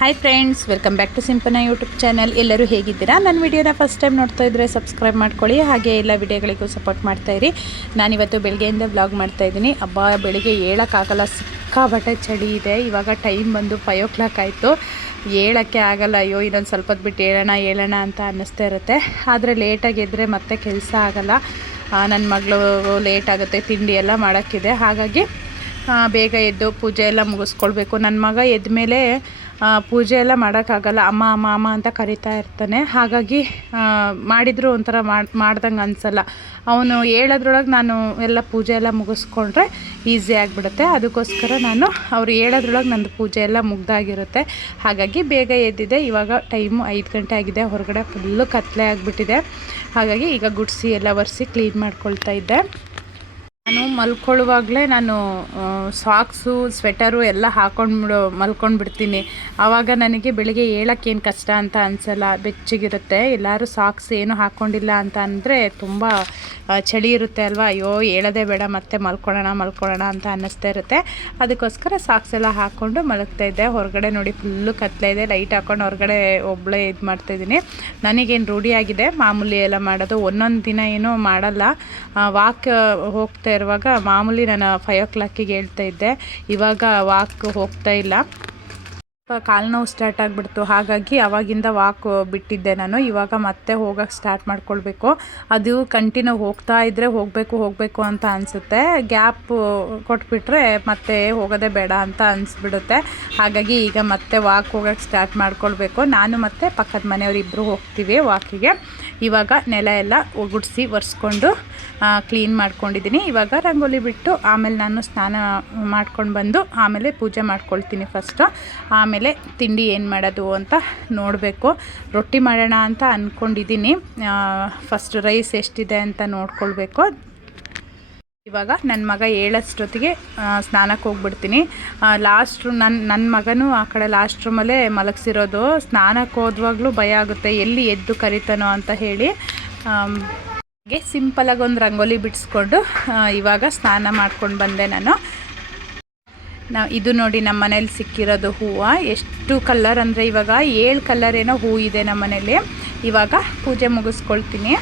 Hi friends welcome back to Simpana YouTube channel ಎಲ್ಲರೂ ಹೇಗಿದ್ದೀರಾ? ನನ್ನ ವಿಡಿಯೋನ ಫಸ್ಟ್ ಟೈಮ್ ನೋಡ್ತಾ ಇದ್ದರೆ ಸಬ್ಸ್ಕ್ರೈಬ್ ಮಾಡ್ಕೊಳ್ಳಿ. ಹಾಗೆ ಎಲ್ಲ ವಿಡಿಯೋಗಳಿಗೂ ಸಪೋರ್ಟ್ ಮಾಡ್ತಾಯಿರಿ ನಾನಿವತ್ತು ಬೆಳಗ್ಗೆಯಿಂದ ಬ್ಲಾಗ್ ಮಾಡ್ತಾಯಿದ್ದೀನಿ ಹಬ್ಬ ಬೆಳಿಗ್ಗೆ ಏಳೋಕ್ಕಾಗಲ್ಲ ಸಿಕ್ಕಾಬಟ್ಟೆ ಚಳಿ ಇದೆ. ಇವಾಗ ಟೈಮ್ ಬಂದು ಫೈವ್ ಓ ಕ್ಲಾಕ್ ಆಯಿತು. ಹೇಳೋಕ್ಕೆ ಆಗಲ್ಲ. ಅಯ್ಯೋ, ಇನ್ನೊಂದು ಸ್ವಲ್ಪ ಹೊತ್ತು ಬಿಟ್ಟು ಹೇಳೋಣ ಹೇಳೋಣ ಅಂತ ಅನ್ನಿಸ್ತಾ ಇರುತ್ತೆ. ಆದರೆ ಲೇಟಾಗಿ ಎದ್ದರೆ ಮತ್ತೆ ಕೆಲಸ ಆಗಲ್ಲ. ನನ್ನ ಮಗಳು ಲೇಟ್ ಆಗುತ್ತೆ. ತಿಂಡಿ ಎಲ್ಲ ಮಾಡೋಕ್ಕಿದೆ. ಹಾಗಾಗಿ ಬೇಗ ಎದ್ದು ಪೂಜೆ ಎಲ್ಲ ಮುಗಿಸ್ಕೊಳ್ಬೇಕು. ನನ್ನ ಮಗ ಎದ್ದ ಮೇಲೆ ಪೂಜೆ ಎಲ್ಲ ಮಾಡೋಕ್ಕಾಗಲ್ಲ, ಅಮ್ಮ ಅಮ್ಮ ಅಮ್ಮ ಅಂತ ಕರಿತಾ ಇರ್ತಾನೆ. ಹಾಗಾಗಿ ಮಾಡಿದ್ರು ಒಂಥರ ಮಾಡಿ, ಮಾಡ್ದಂಗೆ ಅನಿಸಲ್ಲ. ಅವನು ಹೇಳೋದ್ರೊಳಗೆ ನಾನು ಎಲ್ಲ ಪೂಜೆ ಎಲ್ಲ ಮುಗಿಸ್ಕೊಂಡ್ರೆ ಈಸಿ ಆಗಿಬಿಡುತ್ತೆ. ಅದಕ್ಕೋಸ್ಕರ ನಾನು ಅವ್ರು ಹೇಳೋದ್ರೊಳಗೆ ನಂದು ಪೂಜೆ ಎಲ್ಲ ಮುಗ್ದಾಗಿರುತ್ತೆ. ಹಾಗಾಗಿ ಬೇಗ ಎದ್ದಿದೆ. ಇವಾಗ ಟೈಮು ಐದು ಗಂಟೆ ಆಗಿದೆ. ಹೊರಗಡೆ ಫುಲ್ಲು ಕತ್ತಲೆ ಆಗಿಬಿಟ್ಟಿದೆ. ಹಾಗಾಗಿ ಈಗ ಗುಡಿಸಿ ಎಲ್ಲ ಒರೆಸಿ ಕ್ಲೀನ್ ಮಾಡ್ಕೊಳ್ತಾ ಇದ್ದೆ. ನಾನು ಮಲ್ಕೊಳ್ಳುವಾಗಲೇ ನಾನು ಸಾಕ್ಸು ಸ್ವೆಟರು ಎಲ್ಲ ಹಾಕೊಂಡು ಮಲ್ಕೊಂಡು ಬಿಡ್ತೀನಿ ಆವಾಗ ನನಗೆ ಬೆಳಿಗ್ಗೆ ಏನು ಕಷ್ಟ ಅಂತ ಅನಿಸಲ್ಲ. ಬೆಚ್ಚಗಿರುತ್ತೆ. ಎಲ್ಲರೂ ಸಾಕ್ಸ್ ಏನು ಹಾಕ್ಕೊಂಡಿಲ್ಲ ಅಂತ ಅಂದರೆ ತುಂಬ ಚಳಿ ಇರುತ್ತೆ ಅಲ್ವಾ? ಅಯ್ಯೋ, ಹೇಳೋದೇ ಬೇಡ. ಮತ್ತೆ ಮಲ್ಕೊಳ್ಳೋಣ ಮಲ್ಕೊಳ್ಳೋಣ ಅಂತ ಅನ್ನಿಸ್ತಾ ಇರುತ್ತೆ. ಅದಕ್ಕೋಸ್ಕರ ಸಾಕ್ಸ್ ಎಲ್ಲ ಹಾಕ್ಕೊಂಡು ಮಲಗ್ತಾ ಇದ್ದೆ. ಹೊರಗಡೆ ನೋಡಿ ಫುಲ್ಲು ಕತ್ತಲೆ ಇದೆ. ಲೈಟ್ ಹಾಕ್ಕೊಂಡು ಹೊರಗಡೆ ಒಬ್ಬಳೇ ಇದು ಮಾಡ್ತಾಯಿದ್ದೀನಿ ನನಗೇನು ರೂಢಿಯಾಗಿದೆ, ಮಾಮೂಲಿ ಎಲ್ಲ ಮಾಡೋದು ಒಂದೊಂದು ದಿನ ಏನೂ ಮಾಡಲ್ಲ. ವಾಕ್ ಹೋಗ್ತಾ ಇರುವಾಗ ಮಾಮೂಲಿ ನಾನು ಫೈವ್ ಓ ಕ್ಲಾಕಿಗೆ ಹೇಳ್ತಾ ಇದ್ದೆ. ಇವಾಗ ವಾಕ್ ಹೋಗ್ತಾ ಇಲ್ಲ. ಕಾಲು ನೋವು ಸ್ಟಾರ್ಟ್ ಆಗಿಬಿಡ್ತು. ಹಾಗಾಗಿ ಅವಾಗಿಂದ ವಾಕ್ ಬಿಟ್ಟಿದ್ದೆ ನಾನು. ಇವಾಗ ಮತ್ತೆ ಹೋಗೋಕ್ಕೆ ಸ್ಟಾರ್ಟ್ ಮಾಡ್ಕೊಳ್ಬೇಕು. ಅದು ಕಂಟಿನ್ಯೂ ಹೋಗ್ತಾ ಇದ್ದರೆ ಹೋಗಬೇಕು ಹೋಗಬೇಕು ಅಂತ ಅನಿಸುತ್ತೆ. ಗ್ಯಾಪ್ ಕೊಟ್ಬಿಟ್ರೆ ಮತ್ತೆ ಹೋಗೋದೇ ಬೇಡ ಅಂತ ಅನಿಸ್ಬಿಡುತ್ತೆ. ಹಾಗಾಗಿ ಈಗ ಮತ್ತೆ ವಾಕ್ ಹೋಗೋಕ್ಕೆ ಸ್ಟಾರ್ಟ್ ಮಾಡ್ಕೊಳ್ಬೇಕು. ನಾನು ಮತ್ತು ಪಕ್ಕದ ಮನೆಯವರು ಇಬ್ಬರು ಹೋಗ್ತೀವಿ ವಾಕಿಗೆ ಇವಾಗ ನೆಲ ಎಲ್ಲ ಗುಡಿಸಿ ಒರೆಸ್ಕೊಂಡು ಕ್ಲೀನ್ ಮಾಡ್ಕೊಂಡಿದ್ದೀನಿ. ಇವಾಗ ರಂಗೋಲಿ ಬಿಟ್ಟು ಆಮೇಲೆ ನಾನು ಸ್ನಾನ ಮಾಡ್ಕೊಂಡು ಬಂದು ಆಮೇಲೆ ಪೂಜೆ ಮಾಡ್ಕೊಳ್ತೀನಿ ಫಸ್ಟು ಆಮೇಲೆ ತಿಂಡಿ ಏನು ಮಾಡೋದು ಅಂತ ನೋಡಬೇಕು. ರೊಟ್ಟಿ ಮಾಡೋಣ ಅಂತ ಅಂದ್ಕೊಂಡಿದ್ದೀನಿ ಫಸ್ಟ್ ರೈಸ್ ಎಷ್ಟಿದೆ ಅಂತ ನೋಡ್ಕೊಳ್ಬೇಕು. ಇವಾಗ ನನ್ನ ಮಗ ಏಳಷ್ಟೊತ್ತಿಗೆ ಸ್ನಾನಕ್ಕೆ ಹೋಗ್ಬಿಡ್ತೀನಿ. ಲಾಸ್ಟ್ ನನ್ನ ನನ್ನ ಮಗನೂ ಆ ಕಡೆ ಲಾಸ್ಟ್ ರೂಮಲ್ಲೇ ಮಲಗಿಸಿರೋದು. ಸ್ನಾನಕ್ಕೆ ಹೋದ್ವಾಗಲೂ ಭಯ ಆಗುತ್ತೆ. ಎಲ್ಲಿ ಎದ್ದು ಕರಿತಾನೋ ಅಂತ ಹೇಳಿ. ಹಾಗೆ ಸಿಂಪಲಾಗಿ ಒಂದು ರಂಗೋಲಿ ಬಿಡಿಸ್ಕೊಂಡು ಇವಾಗ ಸ್ನಾನ ಮಾಡ್ಕೊಂಡು ಬಂದೆ ನಾನು. ನಾವು ಇದು ನೋಡಿ ನಮ್ಮ ಮನೇಲಿ ಸಿಕ್ಕಿರೋದು ಹೂವು. ಎಷ್ಟು ಕಲರ್ ಅಂದರೆ ಇವಾಗ ಏಳು ಕಲರ್ ಏನೋ ಹೂ ಇದೆ ನಮ್ಮ ಮನೇಲಿ. ಇವಾಗ ಪೂಜೆ ಮುಗಿಸ್ಕೊಳ್ತೀನಿ.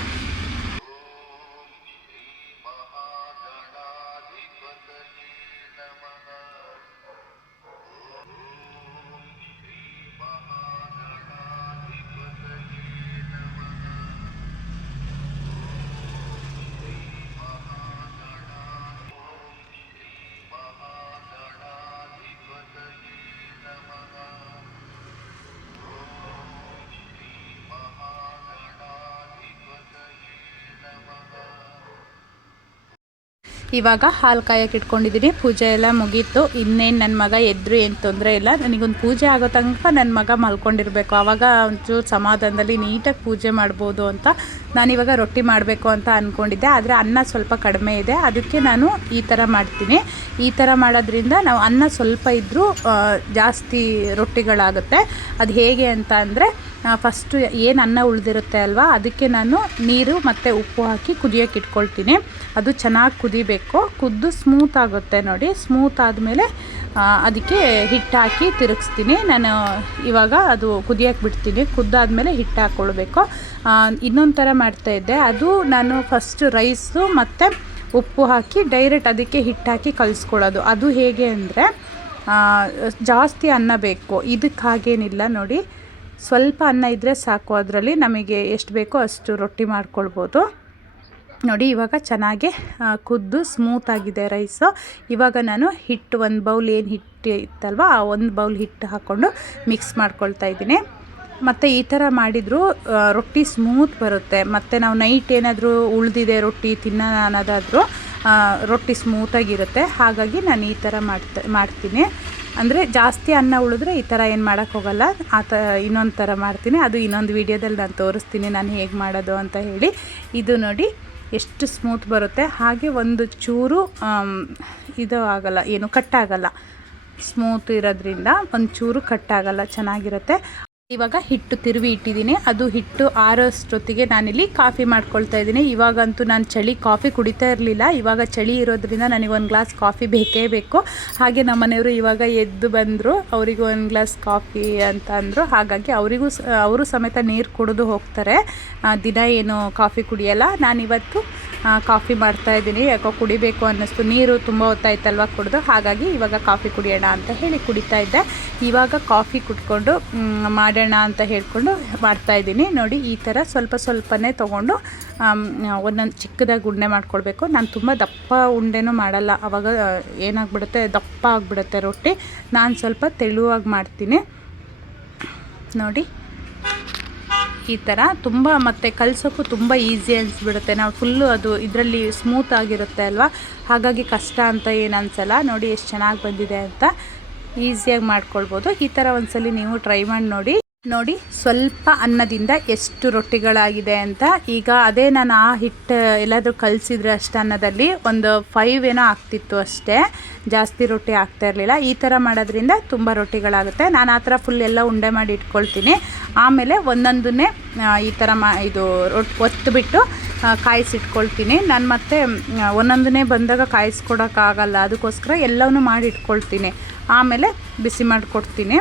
ಇವಾಗ ಹಾಲು ಕಾಯಕ್ಕೆ ಇಟ್ಕೊಂಡಿದ್ದೀನಿ. ಪೂಜೆ ಎಲ್ಲ ಮುಗೀತು. ಇನ್ನೇನು ನನ್ನ ಮಗ ಎದ್ರು ಏನು ತೊಂದರೆ ಇಲ್ಲ. ನನಗೊಂದು ಪೂಜೆ ಆಗೋ ತನಕ ನನ್ನ ಮಗ ಮಲ್ಕೊಂಡಿರಬೇಕು. ಆವಾಗ ಒಂಚೂರು ಸಮಾಧಾನದಲ್ಲಿ ನೀಟಾಗಿ ಪೂಜೆ ಮಾಡ್ಬೋದು ಅಂತ ನಾನಿವಾಗ ರೊಟ್ಟಿ ಮಾಡಬೇಕು ಅಂತ ಅಂದ್ಕೊಂಡಿದ್ದೆ ಆದರೆ ಅನ್ನ ಸ್ವಲ್ಪ ಕಡಿಮೆ ಇದೆ. ಅದಕ್ಕೆ ನಾನು ಈ ಥರ ಮಾಡ್ತೀನಿ. ಈ ಥರ ಮಾಡೋದ್ರಿಂದ ನಾವು ಅನ್ನ ಸ್ವಲ್ಪ ಇದ್ದರೂ ಜಾಸ್ತಿ ರೊಟ್ಟಿಗಳಾಗುತ್ತೆ. ಅದು ಹೇಗೆ ಅಂತ ಅಂದರೆ ಫಸ್ಟು ಏನು ಅನ್ನ ಉಳಿದಿರುತ್ತೆ ಅಲ್ವಾ, ಅದಕ್ಕೆ ನಾನು ನೀರು ಮತ್ತು ಉಪ್ಪು ಹಾಕಿ ಕುದಿಯೋಕೆ ಇಟ್ಕೊಳ್ತೀನಿ. ಅದು ಚೆನ್ನಾಗಿ ಕುದಿಬೇಕು. ಕುದ್ದು ಸ್ಮೂತ್ ಆಗುತ್ತೆ ನೋಡಿ. ಸ್ಮೂತ್ ಆದಮೇಲೆ ಅದಕ್ಕೆ ಹಿಟ್ಟು ಹಾಕಿ ತಿರುಗಿಸ್ತೀನಿ. ನಾನು ಇವಾಗ ಅದು ಕುದಿಯೋಕೆ ಬಿಡ್ತೀನಿ. ಕುದ್ದಾದ್ಮೇಲೆ ಹಿಟ್ಟು ಹಾಕ್ಕೊಳ್ಬೇಕು ಇನ್ನೊಂದು ಥರ ಮಾಡ್ತಾಯಿದ್ದೆ ಅದು ನಾನು ಫಸ್ಟ್ ರೈಸು ಮತ್ತು ಉಪ್ಪು ಹಾಕಿ ಡೈರೆಕ್ಟ್ ಅದಕ್ಕೆ ಹಿಟ್ಟು ಹಾಕಿ ಕಲಿಸ್ಕೊಳ್ಳೋದು. ಅದು ಹೇಗೆ ಅಂದರೆ ಜಾಸ್ತಿ ಅನ್ನ ಬೇಕು. ಇದಕ್ಕೆ ಹಾಗೇನಿಲ್ಲ ನೋಡಿ. ಸ್ವಲ್ಪ ಅನ್ನ ಇದ್ದರೆ ಸಾಕು. ಅದರಲ್ಲಿ ನಮಗೆ ಎಷ್ಟು ಬೇಕೋ ಅಷ್ಟು ರೊಟ್ಟಿ ಮಾಡ್ಕೊಳ್ಬೋದು. ನೋಡಿ, ಇವಾಗ ಚೆನ್ನಾಗಿ ಕುದ್ದು ಸ್ಮೂತಾಗಿದೆ ರೈಸು ಇವಾಗ ನಾನು ಹಿಟ್ಟು, ಒಂದು ಬೌಲ್ ಏನು ಹಿಟ್ಟು ಇತ್ತಲ್ವ, ಆ ಒಂದು ಬೌಲ್ ಹಿಟ್ಟು ಹಾಕ್ಕೊಂಡು ಮಿಕ್ಸ್ ಮಾಡ್ಕೊಳ್ತಾ ಇದ್ದೀನಿ. ಮತ್ತು ಈ ಥರ ಮಾಡಿದರೂ ರೊಟ್ಟಿ ಸ್ಮೂತ್ ಬರುತ್ತೆ. ಮತ್ತು ನಾವು ನೈಟ್ ಏನಾದರೂ ಉಳಿದಿದೆ ರೊಟ್ಟಿ ತಿನ್ನೋಣ ಅನ್ನೋದಾದರೂ ರೊಟ್ಟಿ ಸ್ಮೂತಾಗಿರುತ್ತೆ ಹಾಗಾಗಿ ನಾನು ಈ ಥರ ಮಾಡ್ತಾ, ಮಾಡ್ತೀನಿ. ಅಂದರೆ ಜಾಸ್ತಿ ಅನ್ನ ಉಳಿದ್ರೆ ಈ ಥರ ಏನು ಮಾಡೋಕ್ಕೋಗಲ್ಲ ಆ ಥರ ಇನ್ನೊಂದು ಥರ ಮಾಡ್ತೀನಿ. ಅದು ಇನ್ನೊಂದು ವೀಡಿಯೋದಲ್ಲಿ ನಾನು ತೋರಿಸ್ತೀನಿ ನಾನು ಹೇಗೆ ಮಾಡೋದು ಅಂತ ಹೇಳಿ. ಇದು ನೋಡಿ ಎಷ್ಟು ಸ್ಮೂತ್ ಬರುತ್ತೆ. ಹಾಗೆ ಒಂದು ಚೂರು ಇದು ಆಗಲ್ಲ, ಏನು ಕಟ್ಟಾಗಲ್ಲ ಸ್ಮೂತ್ ಇರೋದ್ರಿಂದ ಒಂದು ಚೂರು ಕಟ್ಟಾಗಲ್ಲ ಚೆನ್ನಾಗಿರುತ್ತೆ. ಇವಾಗ ಹಿಟ್ಟು ತಿರುವಿ ಇಟ್ಟಿದ್ದೀನಿ. ಅದು ಹಿಟ್ಟು ಆರೋಷ್ಟೊತ್ತಿಗೆ ನಾನಿಲ್ಲಿ ಕಾಫಿ ಮಾಡ್ಕೊಳ್ತಾ ಇದ್ದೀನಿ. ಇವಾಗಂತೂ ನಾನು ಚಳಿ ಕಾಫಿ ಕುಡಿತಾ ಇರಲಿಲ್ಲ. ಇವಾಗ ಚಳಿ ಇರೋದ್ರಿಂದ ನನಗೆ ಒಂದು ಗ್ಲಾಸ್ ಕಾಫಿ ಬೇಕೇ ಬೇಕು. ಹಾಗೆ ನಮ್ಮ ಮನೆಯವರು ಇವಾಗ ಎದ್ದು ಬಂದರು. ಅವರಿಗೂ ಒಂದು ಗ್ಲಾಸ್ ಕಾಫಿ ಅಂತ ಅಂದರು. ಹಾಗಾಗಿ ಅವರಿಗೂ ಅವರು ಸಮೇತ ನೀರು ಕುಡಿದು ಹೋಗ್ತಾರೆ. ದಿನ ಏನು ಕಾಫಿ ಕುಡಿಯಲ್ಲ. ನಾನಿವತ್ತು ಕಾಫಿ ಮಾಡ್ತಾ ಇದ್ದೀನಿ. ಯಾಕೋ ಕುಡಿಬೇಕು ಅನ್ನಿಸ್ತು. ನೀರು ತುಂಬ ಹೊತ್ತಾಯ್ತಲ್ವ ಕುಡಿದು? ಹಾಗಾಗಿ ಇವಾಗ ಕಾಫಿ ಕುಡಿಯೋಣ ಅಂತ ಹೇಳಿ ಕುಡಿತಾ ಇದ್ದೆ. ಇವಾಗ ಕಾಫಿ ಕುಟ್ಕೊಂಡು ಮಾಡೋಣ ಅಂತ ಹೇಳ್ಕೊಂಡು ಮಾಡ್ತಾ ಇದ್ದೀನಿ. ನೋಡಿ, ಈ ಥರ ಸ್ವಲ್ಪ ಸ್ವಲ್ಪನೇ ತೊಗೊಂಡು ಒಂದೊಂದು ಚಿಕ್ಕದಾಗಿ ಉಂಡೆ ಮಾಡ್ಕೊಳ್ಬೇಕು ನಾನು ತುಂಬ ದಪ್ಪ ಉಂಡೆನೂ ಮಾಡಲ್ಲ. ಆವಾಗ ಏನಾಗ್ಬಿಡುತ್ತೆ? ದಪ್ಪ ಆಗಿಬಿಡುತ್ತೆ ರೊಟ್ಟಿ. ನಾನು ಸ್ವಲ್ಪ ತೆಳುವಾಗಿ ಮಾಡ್ತೀನಿ. ನೋಡಿ ಈ ಥರ ತುಂಬ ಮತ್ತು ಕಲಿಸೋಕ್ಕೂ ತುಂಬ ಈಸಿ ಅನಿಸ್ಬಿಡುತ್ತೆ. ನಾವು ಫುಲ್ಲು ಅದು ಇದರಲ್ಲಿ ಸ್ಮೂತ್ ಆಗಿರುತ್ತೆ ಅಲ್ವಾ? ಹಾಗಾಗಿ ಕಷ್ಟ ಅಂತ ಏನು ಅನಿಸಲ್ಲ. ನೋಡಿ ಎಷ್ಟು ಚೆನ್ನಾಗಿ ಬಂದಿದೆ ಅಂತ ಈಸಿಯಾಗಿ ಮಾಡ್ಕೊಳ್ಬೋದು. ಈ ಥರ ಒಂದ್ಸಲಿ ನೀವು ಟ್ರೈ ಮಾಡಿ ನೋಡಿ. ನೋಡಿ, ಸ್ವಲ್ಪ ಅನ್ನದಿಂದ ಎಷ್ಟು ರೊಟ್ಟಿಗಳಾಗಿದೆ ಅಂತ. ಈಗ ಅದೇ ನಾನು ಆ ಹಿಟ್ಟು ಎಲ್ಲಾದರೂ ಕಲಿಸಿದ್ರೆ ಅಷ್ಟು ಅನ್ನದಲ್ಲಿ ಒಂದು ಫೈವ್ ಏನೋ ಆಗ್ತಿತ್ತು ಅಷ್ಟೇ. ಜಾಸ್ತಿ ರೊಟ್ಟಿ ಆಗ್ತಾ ಇರಲಿಲ್ಲ. ಈ ಥರ ಮಾಡೋದ್ರಿಂದ ತುಂಬ ರೊಟ್ಟಿಗಳಾಗುತ್ತೆ. ನಾನು ಆ ಥರ ಫುಲ್ ಎಲ್ಲ ಉಂಡೆ ಮಾಡಿ ಇಟ್ಕೊಳ್ತೀನಿ. ಆಮೇಲೆ ಒಂದೊಂದನ್ನೇ ಈ ಥರ ಮಾ, ಇದು ರೊಟ್ಟಿ ಒತ್ತಿಬಿಟ್ಟು ಕಾಯಿಸಿಟ್ಕೊಳ್ತೀನಿ. ನಾನು ಮತ್ತೆ ಒಂದೊಂದನ್ನೇ ಬಂದಾಗ ಕಾಯಿಸ್ಕೊಡೋಕ್ಕಾಗಲ್ಲ. ಅದಕ್ಕೋಸ್ಕರ ಎಲ್ಲವನ್ನೂ ಮಾಡಿ ಇಟ್ಕೊಳ್ತೀನಿ. ಆಮೇಲೆ ಬಿಸಿ ಮಾಡಿಕೊಡ್ತೀನಿ.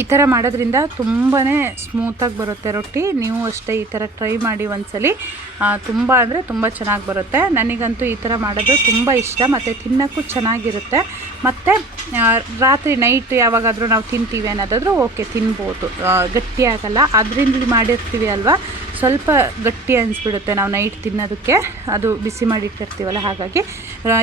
ಈ ಥರ ಮಾಡೋದ್ರಿಂದ ತುಂಬಾ ಸ್ಮೂತಾಗಿ ಬರುತ್ತೆ ರೊಟ್ಟಿ. ನೀವು ಅಷ್ಟೇ ಈ ಥರ ಟ್ರೈ ಮಾಡಿ ಒಂದ್ಸಲಿ. ತುಂಬ ಅಂದರೆ ತುಂಬ ಚೆನ್ನಾಗಿ ಬರುತ್ತೆ. ನನಗಂತೂ ಈ ಥರ ಮಾಡೋದು ತುಂಬ ಇಷ್ಟ. ಮತ್ತು ತಿನ್ನೋಕ್ಕೂ ಚೆನ್ನಾಗಿರುತ್ತೆ. ಮತ್ತು ರಾತ್ರಿ ನೈಟ್ ಯಾವಾಗಾದರೂ ನಾವು ತಿಂತೀವಿ ಅನ್ನೋದಾದರೂ ಓಕೆ ತಿನ್ಬೋದು. ಗಟ್ಟಿಯಾಗಲ್ಲ ಅದರಿಂದ ಮಾಡಿರ್ತೀವಿ ಅಲ್ವಾ? ಸ್ವಲ್ಪ ಗಟ್ಟಿ ಅನಿಸ್ಬಿಡುತ್ತೆ ನಾವು ನೈಟ್ ತಿನ್ನೋದಕ್ಕೆ. ಅದು ಬಿಸಿ ಮಾಡಿಟ್ಟಿರ್ತೀವಲ್ಲ ಹಾಗಾಗಿ.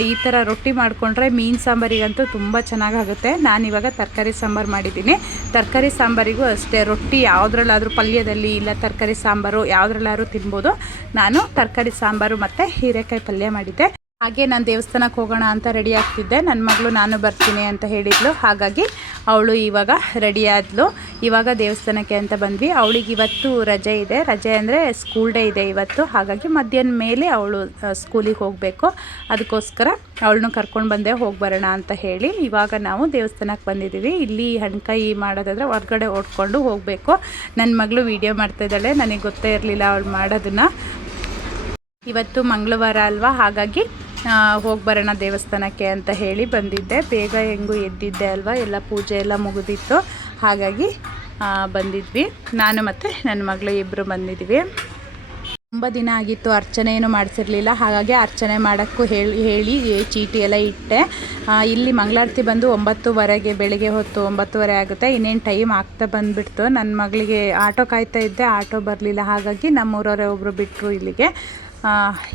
ಈ ಥರ ರೊಟ್ಟಿ ಮಾಡಿಕೊಂಡ್ರೆ ಮೀನು ಸಾಂಬಾರಿಗಂತೂ ತುಂಬ ಚೆನ್ನಾಗಾಗುತ್ತೆ. ನಾನಿವಾಗ ತರಕಾರಿ ಸಾಂಬಾರು ಮಾಡಿದ್ದೀನಿ. ತರಕಾರಿ ಸಾಂಬಾರಿಗೂ ಅಷ್ಟೇ, ರೊಟ್ಟಿ ಯಾವುದ್ರಲ್ಲಾದರೂ ಪಲ್ಯದಲ್ಲಿ ಇಲ್ಲ ತರಕಾರಿ ಸಾಂಬಾರು ಯಾವುದ್ರಲ್ಲಾದ್ರೂ ತಿನ್ಬೋದು. ನಾನು ತರಕಾರಿ ಸಾಂಬಾರು ಮತ್ತು ಹೀರೆಕಾಯಿ ಪಲ್ಯ ಮಾಡಿದ್ದೆ. ಹಾಗೆ ನಾನು ದೇವಸ್ಥಾನಕ್ಕೆ ಹೋಗೋಣ ಅಂತ ರೆಡಿ ಆಗ್ತಿದ್ದೆ. ನನ್ನ ಮಗಳು ನಾನು ಬರ್ತೀನಿ ಅಂತ ಹೇಳಿದ್ಲು. ಹಾಗಾಗಿ ಅವಳು ಇವಾಗ ರೆಡಿ ಆದ್ಲು. ಇವಾಗ ದೇವಸ್ಥಾನಕ್ಕೆ ಅಂತ ಬಂದ್ವಿ. ಅವಳಿಗೆ ಇವತ್ತು ರಜೆ ಇದೆ. ರಜೆ ಅಂದರೆ ಸ್ಕೂಲ್ ಡೇ ಇದೆ ಇವತ್ತು. ಹಾಗಾಗಿ ಮಧ್ಯಾಹ್ನ ಮೇಲೆ ಅವಳು ಸ್ಕೂಲಿಗೆ ಹೋಗಬೇಕು. ಅದಕ್ಕೋಸ್ಕರ ಅವಳನ್ನು ಕರ್ಕೊಂಡು ಬಂದೆ, ಹೋಗಿ ಬರೋಣ ಅಂತ ಹೇಳಿ. ಇವಾಗ ನಾವು ದೇವಸ್ಥಾನಕ್ಕೆ ಬಂದಿದ್ದೀವಿ. ಇಲ್ಲಿ ಹಣ್ಕಾಯಿ ಮಾಡೋದಾದ್ರೆ ಹೊರಗಡೆ ಓಡ್ಕೊಂಡು ಹೋಗಬೇಕು. ನನ್ನ ಮಗಳು ವೀಡಿಯೋ ಮಾಡ್ತಾಯಿದ್ದಾಳೆ ನನಗೆ ಗೊತ್ತೇ ಇರಲಿಲ್ಲ ಅವಳು ಮಾಡೋದನ್ನು. ಇವತ್ತು ಮಂಗಳವಾರ ಅಲ್ವಾ? ಹಾಗಾಗಿ ಹೋಗಿ ಬರೋಣ ದೇವಸ್ಥಾನಕ್ಕೆ ಅಂತ ಹೇಳಿ ಬಂದಿದ್ದೆ. ಬೇಗ ಹೆಂಗೂ ಎದ್ದಿದ್ದೆ ಅಲ್ವಾ? ಎಲ್ಲ ಪೂಜೆ ಎಲ್ಲ ಮುಗಿದಿತ್ತು. ಹಾಗಾಗಿ ಬಂದಿದ್ವಿ. ನಾನು ಮತ್ತು ನನ್ನ ಮಗಳು ಇಬ್ಬರು ಬಂದಿದ್ವಿ. ತುಂಬ ದಿನ ಆಗಿತ್ತು, ಅರ್ಚನೆ ಏನು ಮಾಡಿಸಿರ್ಲಿಲ್ಲ. ಹಾಗಾಗಿ ಅರ್ಚನೆ ಮಾಡೋಕ್ಕೂ ಹೇಳಿ ಹೇಳಿ ಚೀಟಿ ಎಲ್ಲ ಇಟ್ಟೆ. ಇಲ್ಲಿ ಮಂಗಳಾರತಿ ಬಂದು ಒಂಬತ್ತುವರೆಗೆ ಬೆಳಿಗ್ಗೆ ಹೊತ್ತು ಒಂಬತ್ತುವರೆ ಆಗುತ್ತೆ. ಇನ್ನೇನು ಟೈಮ್ ಆಗ್ತಾ ಬಂದುಬಿಡ್ತು. ನನ್ನ ಮಗಳಿಗೆ ಆಟೋ ಕಾಯ್ತಾ ಇದ್ದೆ. ಆಟೋ ಬರಲಿಲ್ಲ. ಹಾಗಾಗಿ ನಮ್ಮೂರವರೇ ಒಬ್ಬರು ಬಿಟ್ಟರು ಇಲ್ಲಿಗೆ.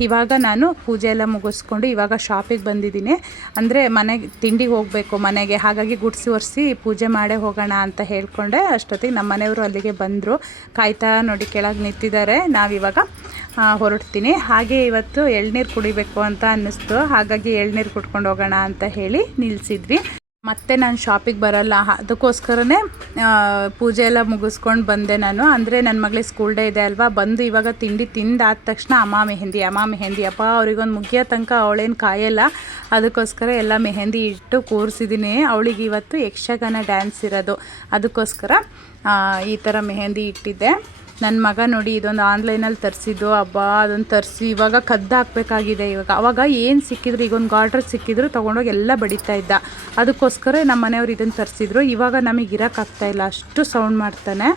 ಇವಾಗ ನಾನು ಪೂಜೆ ಎಲ್ಲ ಮುಗಿಸ್ಕೊಂಡು ಇವಾಗ ಶಾಪಿಗೆ ಬಂದಿದ್ದೀನಿ. ಅಂದರೆ ಮನೆಗೆ ತಿಂಡಿಗೆ ಹೋಗಬೇಕು, ಮನೆಗೆ. ಹಾಗಾಗಿ ಗುಡಿಸಿ ಒರೆಸಿ ಪೂಜೆ ಮಾಡೇ ಹೋಗೋಣ ಅಂತ ಹೇಳ್ಕೊಂಡೆ. ಅಷ್ಟೊತ್ತಿಗೆ ನಮ್ಮ ಮನೆಯವರು ಅಲ್ಲಿಗೆ ಬಂದರು. ಕಾಯ್ತಾ ನೋಡಿ ಕೆಳಗೆ ನಿಂತಿದ್ದಾರೆ. ನಾವಿವಾಗ ಹೊರಡ್ತೀನಿ. ಹಾಗೆ ಇವತ್ತು ಎಳ್ನೀರು ಕುಡಿಬೇಕು ಅಂತ ಅನ್ನಿಸ್ತು. ಹಾಗಾಗಿ ಎಳ್ನೀರು ಕುಡ್ಕೊಂಡು ಹೋಗೋಣ ಅಂತ ಹೇಳಿ ನಿಲ್ಲಿಸಿದ್ವಿ ಮತ್ತೆ ನಾನು ಶಾಪಿಗೆ ಬರೋಲ್ಲ. ಅದಕ್ಕೋಸ್ಕರನೇ ಪೂಜೆ ಎಲ್ಲ ಮುಗಿಸ್ಕೊಂಡು ಬಂದೆ ನಾನು. ಅಂದರೆ ನನ್ನ ಮಗಳಿಗೆ ಸ್ಕೂಲ್ ಡೇ ಇದೆ ಅಲ್ವಾ? ಬಂದು ಇವಾಗ ತಿಂಡಿ ತಿಂದಾದ ತಕ್ಷಣ ಅಮ್ಮ ಮೆಹಂದಿ ಅಮ್ಮ ಮೆಹಂದಿ. ಅಪ್ಪ, ಅವ್ರಿಗೊಂದು ಮುಗಿಯೋ ತನಕ ಅವಳೇನು ಕಾಯಲ್ಲ. ಅದಕ್ಕೋಸ್ಕರ ಎಲ್ಲ ಮೆಹಂದಿ ಇಟ್ಟು ಕೂರಿಸಿದ್ದೀನಿ ಅವಳಿಗೆ ಇವತ್ತು ಯಕ್ಷಗಾನ ಡ್ಯಾನ್ಸ್ ಇರೋದು. ಅದಕ್ಕೋಸ್ಕರ ಈ ಥರ ಮೆಹಂದಿ ಇಟ್ಟಿದ್ದೆ. ನನ್ನ ಮಗ ನೋಡಿ ಇದೊಂದು ಆನ್ಲೈನಲ್ಲಿ ತರಿಸಿದ್ದು ಹಬ್ಬ ಅದೊಂದು ತರಿಸಿ. ಇವಾಗ ಕದ್ದು ಹಾಕಬೇಕಾಗಿದೆ ಇವಾಗ. ಅವಾಗ ಏನು ಸಿಕ್ಕಿದ್ರು ಈಗ ಒಂದು ಗಾರ್ಡ್ರ್ ಸಿಕ್ಕಿದ್ರು, ತೊಗೊಂಡೋಗಿ ಎಲ್ಲ ಬಡಿತಾ ಇದ್ದ. ಅದಕ್ಕೋಸ್ಕರ ನಮ್ಮ ಮನೆಯವ್ರು ಇದನ್ನು ತರಿಸಿದ್ರು. ಇವಾಗ ನಮಗೆ ಇರೋಕ್ಕಾಗ್ತಾ ಇಲ್ಲ. ಅಷ್ಟು ಸೌಂಡ್ ಮಾಡ್ತಾನೆ.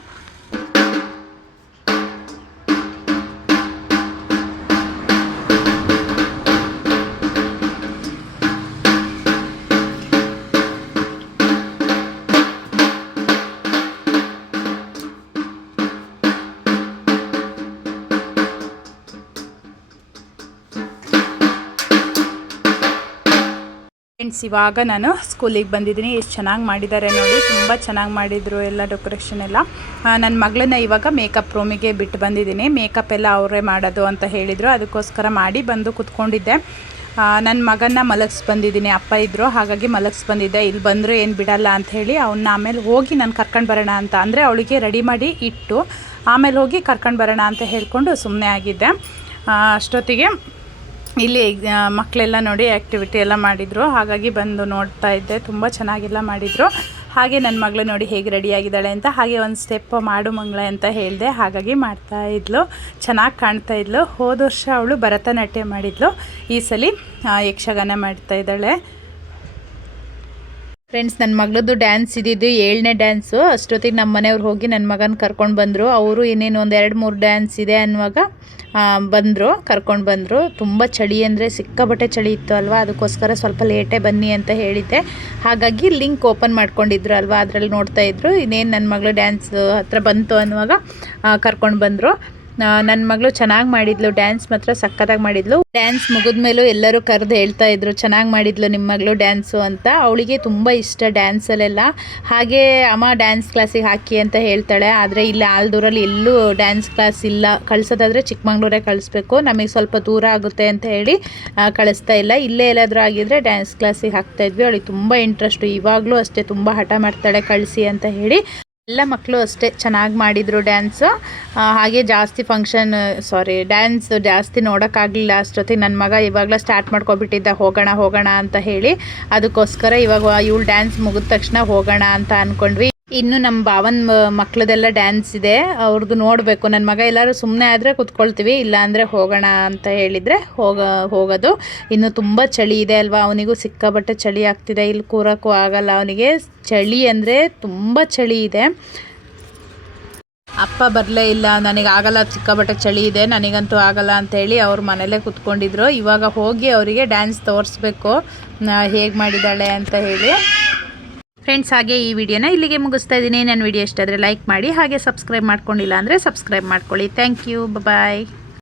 ಫ್ರೆಂಡ್ಸ್ ಇವಾಗ ನಾನು ಸ್ಕೂಲಿಗೆ ಬಂದಿದ್ದೀನಿ. ಎಷ್ಟು ಚೆನ್ನಾಗಿ ಮಾಡಿದ್ದಾರೆ ನೋಡಿ. ತುಂಬ ಚೆನ್ನಾಗಿ ಮಾಡಿದರು ಎಲ್ಲ ಡೆಕೋರೇಷನ್ ಎಲ್ಲ. ನನ್ನ ಮಗಳನ್ನ ಇವಾಗ ಮೇಕಪ್ ರೂಮಿಗೆ ಬಿಟ್ಟು ಬಂದಿದ್ದೀನಿ. ಮೇಕಪ್ ಎಲ್ಲ ಅವರೇ ಮಾಡೋದು ಅಂತ ಹೇಳಿದರು. ಅದಕ್ಕೋಸ್ಕರ ಮಾಡಿ ಬಂದು ಕುತ್ಕೊಂಡಿದ್ದೆ. ನನ್ನ ಮಗನ್ನ ಮಲಗಿಸ್ ಬಂದಿದ್ದೀನಿ. ಅಪ್ಪ ಇದ್ದರು ಹಾಗಾಗಿ ಮಲಗಿಸ್ ಬಂದಿದ್ದೆ. ಇಲ್ಲಿ ಬಂದರೂ ಏನು ಬಿಡಲ್ಲ ಅಂತ ಹೇಳಿ ಅವನ್ನ ಆಮೇಲೆ ಹೋಗಿ ನಾನು ಕರ್ಕೊಂಡು ಬರೋಣ ಅಂತ. ಅಂದರೆ ಅವಳಿಗೆ ರೆಡಿ ಮಾಡಿ ಇಟ್ಟು ಆಮೇಲೆ ಹೋಗಿ ಕರ್ಕೊಂಡು ಬರೋಣ ಅಂತ ಹೇಳಿಕೊಂಡು ಸುಮ್ಮನೆ ಆಗಿದ್ದೆ. ಅಷ್ಟೊತ್ತಿಗೆ ಇಲ್ಲಿ ಮಕ್ಕಳೆಲ್ಲ ನೋಡಿ ಆ್ಯಕ್ಟಿವಿಟಿ ಎಲ್ಲ ಮಾಡಿದರು. ಹಾಗಾಗಿ ಬಂದು ನೋಡ್ತಾ ಇದ್ದೆ. ತುಂಬ ಚೆನ್ನಾಗೆಲ್ಲ ಮಾಡಿದರು. ಹಾಗೆ ನನ್ನ ಮಗಳು ನೋಡಿ ಹೇಗೆ ರೆಡಿಯಾಗಿದ್ದಾಳೆ ಅಂತ, ಹಾಗೆ ಒಂದು ಸ್ಟೆಪ್ ಮಾಡು ಮಂಗಳ ಅಂತ ಹೇಳಿದೆ. ಹಾಗಾಗಿ ಮಾಡ್ತಾ ಇದ್ಲು. ಚೆನ್ನಾಗಿ ಕಾಣ್ತಾ ಇದ್ಲು. ಹೋದ ವರ್ಷ ಅವಳು ಭರತನಾಟ್ಯ ಮಾಡಿದ್ಲು. ಈ ಸಲ ಯಕ್ಷಗಾನ ಮಾಡ್ತಾ ಇದ್ದಾಳೆ. ಫ್ರೆಂಡ್ಸ್ ನನ್ನ ಮಗಳದ್ದು ಡ್ಯಾನ್ಸ್ ಇದ್ದಿದ್ದು ಏಳನೇ ಡ್ಯಾನ್ಸು ಅಷ್ಟೊತ್ತಿಗೆ ನಮ್ಮ ಮನೆಯವ್ರು ಹೋಗಿ ನನ್ನ ಮಗನ ಕರ್ಕೊಂಡು ಬಂದರು. ಅವರು ಇನ್ನೇನು ಒಂದು ಎರಡು ಮೂರು ಡ್ಯಾನ್ಸ್ ಇದೆ ಅನ್ನುವಾಗ ಬಂದರು, ಕರ್ಕೊಂಡು ಬಂದರು. ತುಂಬ ಚಳಿ ಅಂದರೆ ಸಿಕ್ಕಾಬಟ್ಟೆ ಚಳಿ ಇತ್ತು ಅಲ್ವಾ? ಅದಕ್ಕೋಸ್ಕರ ಸ್ವಲ್ಪ ಲೇಟೇ ಬನ್ನಿ ಅಂತ ಹೇಳಿದ್ದೆ. ಹಾಗಾಗಿ ಲಿಂಕ್ ಓಪನ್ ಮಾಡ್ಕೊಂಡಿದ್ರು ಅಲ್ವಾ? ಅದರಲ್ಲಿ ನೋಡ್ತಾಯಿದ್ರು ಇನ್ನೇನು ನನ್ನ ಮಗಳು ಡ್ಯಾನ್ಸ್ ಹತ್ರ ಬಂತು ಅನ್ನುವಾಗ ಕರ್ಕೊಂಡು ಬಂದರು. ನನ್ನ ಮಗಳು ಚೆನ್ನಾಗಿ ಮಾಡಿದ್ಲು ಡ್ಯಾನ್ಸ್ ಮಾತ್ರ ಸಕ್ಕತ್ತಾಗಿ ಮಾಡಿದ್ಲು. ಡ್ಯಾನ್ಸ್ ಮುಗಿದ್ಮೇಲೂ ಎಲ್ಲರೂ ಕರೆದು ಹೇಳ್ತಾ ಇದ್ರು, ಚೆನ್ನಾಗಿ ಮಾಡಿದ್ಲು ನಿಮ್ಮ ಮಗಳು ಡ್ಯಾನ್ಸು ಅಂತ. ಅವಳಿಗೆ ತುಂಬ ಇಷ್ಟ ಡ್ಯಾನ್ಸಲ್ಲೆಲ್ಲ ಹಾಗೆ ಅಮ್ಮ ಡ್ಯಾನ್ಸ್ ಕ್ಲಾಸಿಗೆ ಹಾಕಿ ಅಂತ ಹೇಳ್ತಾಳೆ. ಆದರೆ ಇಲ್ಲಿ ಆಲ್ದೂರಲ್ಲಿ ಎಲ್ಲೂ ಡ್ಯಾನ್ಸ್ ಕ್ಲಾಸ್ ಇಲ್ಲ. ಕಳ್ಸೋದಾದ್ರೆ ಚಿಕ್ಕಮಂಗ್ಳೂರೇ ಕಳಿಸ್ಬೇಕು. ನಮಗೆ ಸ್ವಲ್ಪ ದೂರ ಆಗುತ್ತೆ ಅಂತ ಹೇಳಿ ಕಳಿಸ್ತಾ ಇಲ್ಲ. ಇಲ್ಲೇ ಎಲ್ಲಾದರೂ ಆಗಿದ್ರೆ ಡ್ಯಾನ್ಸ್ ಕ್ಲಾಸಿಗೆ ಹಾಕ್ತಾ ಇದ್ವಿ. ಅವಳಿಗೆ ತುಂಬ ಇಂಟ್ರೆಸ್ಟು ಇವಾಗಲೂ ಅಷ್ಟೇ ತುಂಬ ಹಠ ಮಾಡ್ತಾಳೆ ಕಳಿಸಿ ಅಂತ ಹೇಳಿ. ಎಲ್ಲ ಮಕ್ಕಳು ಅಷ್ಟೇ ಚೆನ್ನಾಗಿ ಮಾಡಿದರು ಡ್ಯಾನ್ಸು ಹಾಗೆ ಜಾಸ್ತಿ ಫಂಕ್ಷನ್ ಸಾರಿ ಡ್ಯಾನ್ಸ್ ಜಾಸ್ತಿ ನೋಡೋಕ್ಕಾಗಲಿಲ್ಲ. ಅಷ್ಟೊತ್ತಿಗೆ ನನ್ನ ಮಗ ಇವಾಗಲೇ ಸ್ಟಾರ್ಟ್ ಮಾಡ್ಕೊಬಿಟ್ಟಿದ್ದ, ಹೋಗೋಣ ಹೋಗೋಣ ಅಂತ ಹೇಳಿ. ಅದಕ್ಕೋಸ್ಕರ ಇವಾಗ ಇವಳು ಡ್ಯಾನ್ಸ್ ಮುಗಿದ ತಕ್ಷಣ ಹೋಗೋಣ ಅಂತ ಅಂದ್ಕೊಂಡ್ವಿ ಇನ್ನು ನಮ್ಮ ಭಾವನ ಮಕ್ಕಳದೆಲ್ಲ ಡ್ಯಾನ್ಸ್ ಇದೆ ಅವ್ರದ್ದು ನೋಡಬೇಕು. ನನ್ನ ಮಗ ಎಲ್ಲರೂ ಸುಮ್ಮನೆ ಆದರೆ ಕುತ್ಕೊಳ್ತೀವಿ ಇಲ್ಲ ಅಂದರೆ ಹೋಗೋಣ ಅಂತ ಹೇಳಿದರೆ ಹೋಗ, ಹೋಗೋದು. ಇನ್ನು ತುಂಬ ಚಳಿ ಇದೆ ಅಲ್ವಾ, ಅವನಿಗೂ ಸಿಕ್ಕಾಬಟ್ಟೆ ಚಳಿ ಆಗ್ತಿದೆ. ಇಲ್ಲಿ ಕೂರೋಕ್ಕೂ ಆಗಲ್ಲ ಅವನಿಗೆ. ಚಳಿ ಅಂದರೆ ತುಂಬ ಚಳಿ ಇದೆ. ಅಪ್ಪ ಬರಲೇ ಇಲ್ಲ, ನನಗೆ ಆಗಲ್ಲ ಸಿಕ್ಕಾಬಟ್ಟೆ ಚಳಿ ಇದೆ, ನನಗಂತೂ ಆಗಲ್ಲ ಅಂತೇಳಿ ಅವ್ರ ಮನೇಲೇ ಕುತ್ಕೊಂಡಿದ್ರು. ಇವಾಗ ಹೋಗಿ ಅವರಿಗೆ ಡ್ಯಾನ್ಸ್ ತೋರಿಸ್ಬೇಕು. ಹೇಗೆ ಮಾಡಿದ್ದಾಳೆ ಅಂತ ಹೇಳಿ. ಫ್ರೆಂಡ್ಸ್ ಹಾಗೆ ಈ ವಿಡಿಯೋನ ಇಲ್ಲಿಗೆ ಮುಗಿಸ್ತಾ ಇದ್ದೀನಿ. ನನ್ನ ವಿಡಿಯೋ ಇಷ್ಟ ಆದರೆ ಲೈಕ್ ಮಾಡಿ, ಹಾಗೆ ಸಬ್ಸ್ಕ್ರೈಬ್ ಮಾಡ್ಕೊಂಡಿಲ್ಲ ಅಂದರೆ ಸಬ್ಸ್ಕ್ರೈಬ್ ಮಾಡ್ಕೊಳ್ಳಿ. Thank you bye